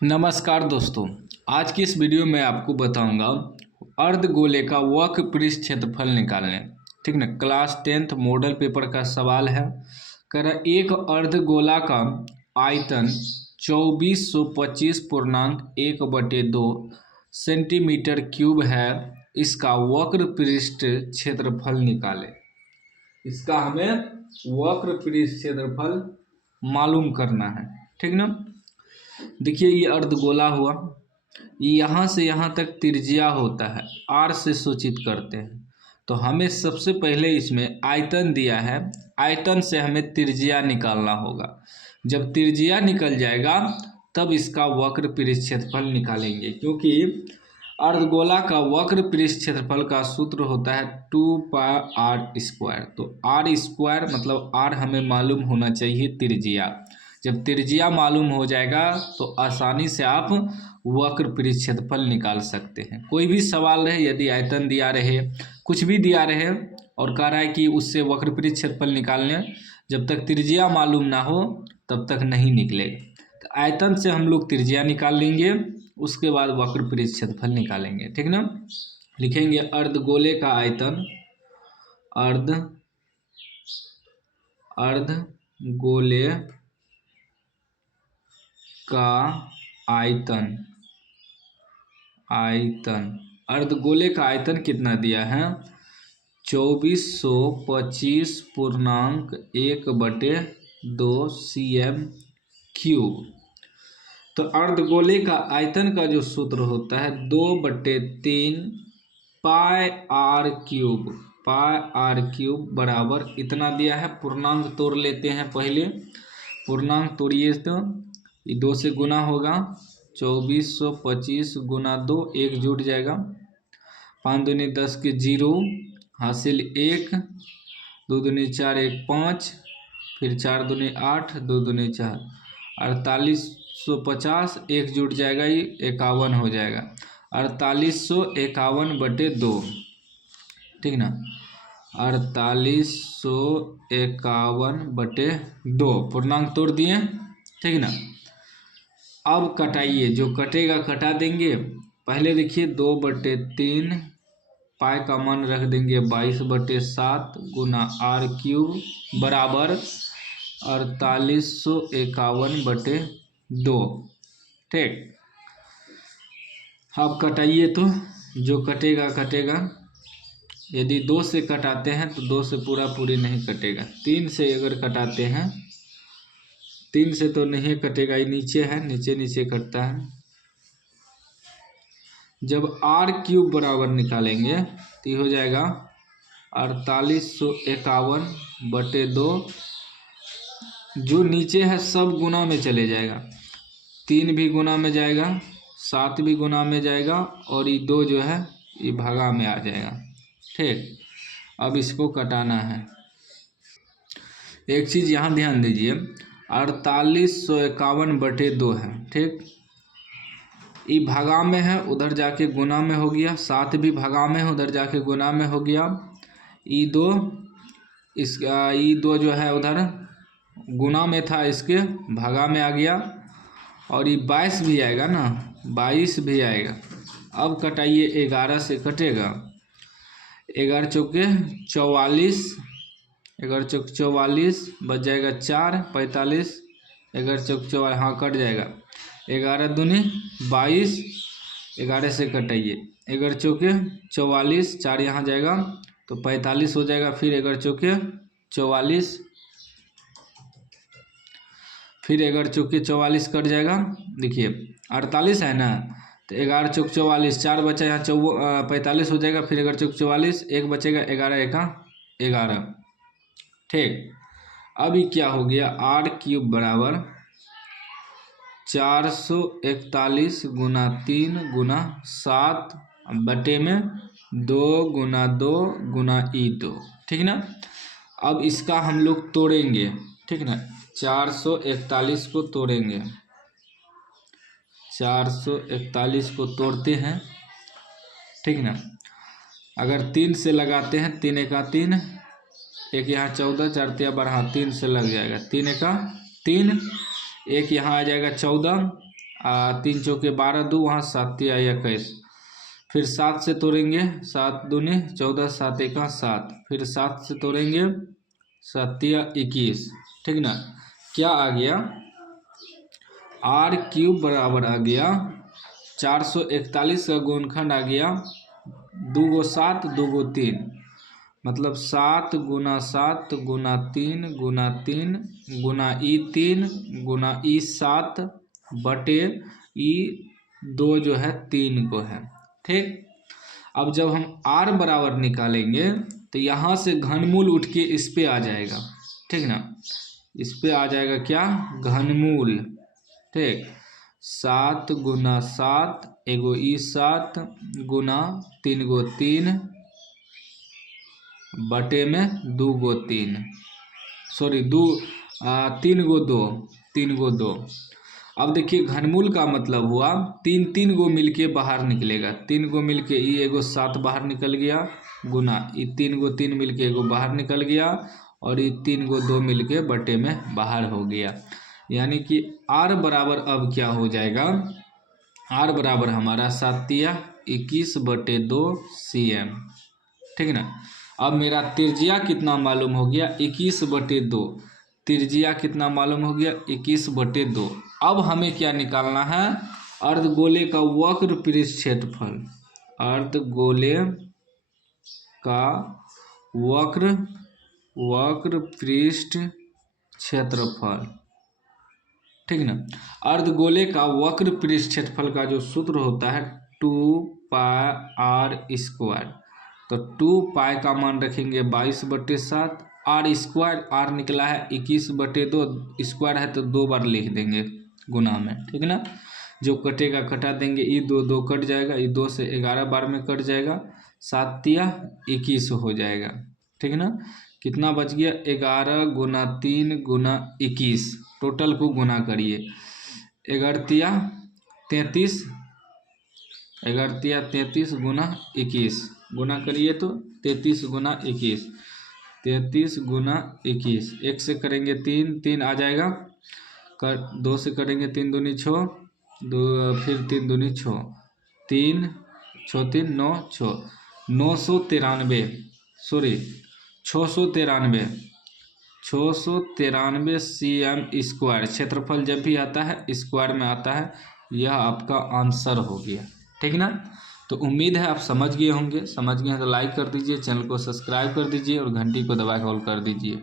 नमस्कार दोस्तों, आज की इस वीडियो में आपको बताऊंगा अर्धगोले का वक्र पृष्ठ क्षेत्रफल निकालने। ठीक ना, क्लास 10th मॉडल पेपर का सवाल है। कह रहा एक अर्धगोला का आयतन 2425.1/2 सेंटीमीटर क्यूब है। इसका वक्र पृष्ठ क्षेत्रफल निकालें। इसका हमें वक्र पृष्ठ क्षेत्रफल मालूम करना है। ठीक ना, देखिए ये अर्धगोला हुआ, यहाँ से यहाँ तक त्रिज्या होता है, आर से सूचित करते हैं। तो हमें सबसे पहले इसमें आयतन दिया है, आयतन से हमें त्रिज्या निकालना होगा। जब त्रिज्या निकल जाएगा तब इसका वक्र पृष्ठ क्षेत्रफल निकालेंगे, क्योंकि अर्धगोला का वक्र पृष्ठ क्षेत्रफल का सूत्र होता है 2πr²। तो आर स्क्वायर मतलब आर हमें मालूम होना चाहिए त्रिज्या। जब त्रिज्या मालूम हो जाएगा तो आसानी से आप वक्र पृष्ठ क्षेत्रफल निकाल सकते हैं। कोई भी सवाल रहे, यदि आयतन दिया रहे, कुछ भी दिया रहे और कह रहा है कि उससे वक्र पृष्ठ क्षेत्रफल निकालने, जब तक त्रिज्या मालूम ना हो तब तक नहीं निकलेगा। तो आयतन से हम लोग त्रिज्या निकाल लेंगे, उसके बाद वक्र पृष्ठ क्षेत्रफल निकालेंगे। ठीक ना, लिखेंगे अर्धगोले का आयतन, अर्धगोले का अर्धगोले का आयतन कितना दिया है? 2425.1/2 cm3। तो अर्धगोले का आयतन का जो सूत्र होता है 2/3 πr³ बराबर इतना दिया है। पूर्णांक तोड़ लेते हैं। पहले पूर्णांक तोड़िए तो ये 2 से गुना होगा, 2425 गुना 2, 1 जुट जाएगा, 5 दूनी 10 के 0, हासिल 1, 2 दूनी 4, 1 5, फिर 4 दूनी 8, 2 दूनी 4, 4850, 1 जुट जाएगा, ये 51 हो जाएगा, 4851/2। ठीक ना, 4851/2 पूर्णांक तोड़ दिए। ठीक ना, अब कटाइए, जो कटेगा कटा देंगे। पहले देखिए 2/3 पाई का मान रख देंगे 22/7 गुना r³ बराबर 4851/2। ठीक, अब कटाइए तो जो कटेगा कटेगा। यदि 2 से कटाते हैं तो 2 से पूरी नहीं कटेगा। 3 से अगर कटाते हैं, 3 से तो नहीं कटेगा, ये नीचे है, नीचे कटता है। जब r³ बराबर निकालेंगे तो ये हो जाएगा 4851/2। जो नीचे है सब गुना में चले जाएगा, 3 भी गुना में जाएगा, 7 भी गुना में जाएगा, और ये 2 जो है ये भागा में आ जाएगा। ठीक, अब इसको कटाना है। एक चीज़ यहाँ ध्यान दीजिए, 4851/2 है। ठीक, ये भागा में है, उधर जाके गुना में हो गया, 7 भी भागा में है, उधर जाके गुना में हो गया, ये 2 जो है उधर गुना में था, इसके भागा में आ गया, और ये 22 भी आएगा ना, 22 भी आएगा। अब कटाइए, 11 से कटेगा, 11 चौके 44, 11 चौक 44 बच जाएगा 4, 45, 11 चौक 44, हाँ कट जाएगा, 11 दूनी 22, 11 से कटाइए, 11 चौके 44, 4 यहाँ जाएगा तो 45 हो जाएगा, फिर 11 चौके 44, फिर 11 चौके 44 कट जाएगा। देखिए 48 है ना, तो 11 चौक 44, 4 बचा यहाँ 45 हो जाएगा, फिर 11 चौक 44, 1 बचेगा, 11 एका 11। ठीक, अभी क्या हो गया, r³ बराबर 441 गुना 3 गुना 7 बटे में 2 गुना 2 गुना e2। ठीक ना, अब इसका हम लोग तोड़ेंगे। ठीक ना, 441 को तोड़ेंगे, 441 को तोड़ते हैं। ठीक ना, अगर 3 से लगाते हैं, 3 एका 3, एक यहाँ 14, 4 तिया 12, 3 से लग जाएगा, 3 एका 3, एक यहाँ आ जाएगा 14, 3 चौके 12, 2 वहाँ 7 या 21, फिर 7 से तोड़ेंगे, 7 दूनी 14, 7 एका 7, फिर 7 से तोड़ेंगे 7 या 21, ठीक ना। क्या आ गया, r³ बराबर आ गया 441 का गुणनखंड आ गया 2 × 7 2 × 3, मतलब 7 × 7 × 3 × 3 गुना E3 गुना E7 बटे E2 जो है 3 को है, ठीक। अब जब हम r बराबर निकालेंगे तो यहाँ से घनमूल उठ के इस पे आ जाएगा, ठीक ना। इस पे आ जाएगा क्या, घनमूल, ठीक। 7 × 7 एगो E7 गुना 3 × 3 बटे में 2 × 3, सॉरी 3 × 2, 3 × 2। अब देखिए घनमूल का मतलब हुआ 3 गो मिलके बाहर निकलेगा, 3 गो मिलके ये एगो 7 बाहर निकल गया, गुना ये 3 × 3 मिलके एगो बाहर निकल गया, और ये 3 × 2 मिलके बटे में बाहर हो गया। यानी कि r बराबर अब क्या हो जाएगा, r बराबर हमारा 7 या 21 बटे 2 cm, ठीक ना। अब मेरा त्रिज्या कितना मालूम हो गया, 21 बटे 2, त्रिज्या कितना मालूम हो गया, 21 बटे 2। अब हमें क्या निकालना है, अर्धगोले का वक्र पृष्ठ क्षेत्रफल, अर्धगोले का वक्र पृष्ठ क्षेत्रफल, ठीक ना। अर्धगोले का वक्र पृष्ठ क्षेत्रफल का जो सूत्र होता है 2πr², तो 2π का मान रखेंगे 22/7, r², r निकला है 21/2, स्क्वायर है तो 2 बार लिख देंगे गुना में, ठीक ना। जो कटेगा कटा देंगे, ये 2 कट जाएगा, ये 2 से 11 बार में कट जाएगा, 7 या 21 हो जाएगा, ठीक ना। कितना बच गया, 11 × 3 × 21, टोटल को गुना करिए, 11 या 33, 11 या 33 गुना 21, गुना करिए तो 33 × 21, 33 × 21, 1 से करेंगे 3, 3 आ जाएगा, 2 से करेंगे 3 दूनी 6, 2 फिर 3 दूनी 6, 3 6 3 9 6, 993, सॉरी 693 cm², क्षेत्रफल जब भी आता है स्क्वायर में आता है, यह आपका आंसर हो गया, ठीक ना। तो उम्मीद है आप समझ गए होंगे, समझ गए हैं तो लाइक कर दीजिए, चैनल को सब्सक्राइब कर दीजिए और घंटी को दबा के ऑल कर दीजिए।